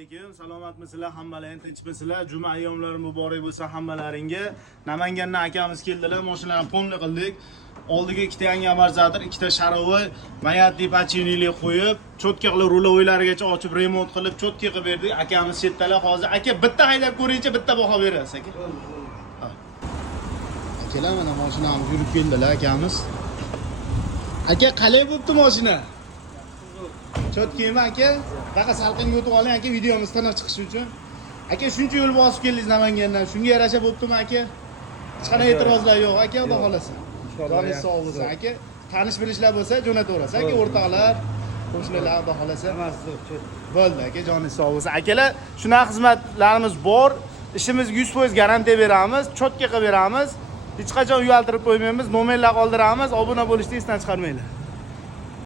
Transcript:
alaykum. Salomatmisizlar hammalaring, tinchmisizlar? Juma ayyomlari muborak bo'lsa hammalaringga. Namangandan akamiz keldilar, mashinalarni pomni qildik. Oldiga ikkita yangi amortizator, ikkita sharovoy, mayatli pachinili qo'yib, cho'tka qilib rulovoylarigacha ochib remont qilib, cho'tka qilib berdik. Akamiz chetdalar hozir. Aka bitta haydab ko'ringchi, bitta baho berasiz aka. Akalar mana mashinamiz yurib keldilar akamiz. Aka qalay bo'pti mashina? Cho'tkimi aka? Faqat salqinga o'tib oling aka, videomiz tiniq chiqishi uchun. Aka shuncha yo'l bosib keldingiz Namangandan. Shunga yarasha bo'ptimi aka? Hech qanday e'tirozlar yo'q aka, xudo xolasa. Joningiz sog' bo'lsin aka. Tanish bilishlar bo'lsa jo'nataverasiz aka, o'rtoqlar, qo'shnilar, xudo xolasa. Bo'ldi aka, joningiz sog' bo'lsin. Akalar, shunaqa xizmatlarimiz bor. Ishimizga 100% garantiya beramiz, cho'tka qilib beramiz. Hech qachon uyaltirib qo'ymaymiz. Nomerlar qoldiramiz. Obuna bo'lishni esdan chiqarmanglar.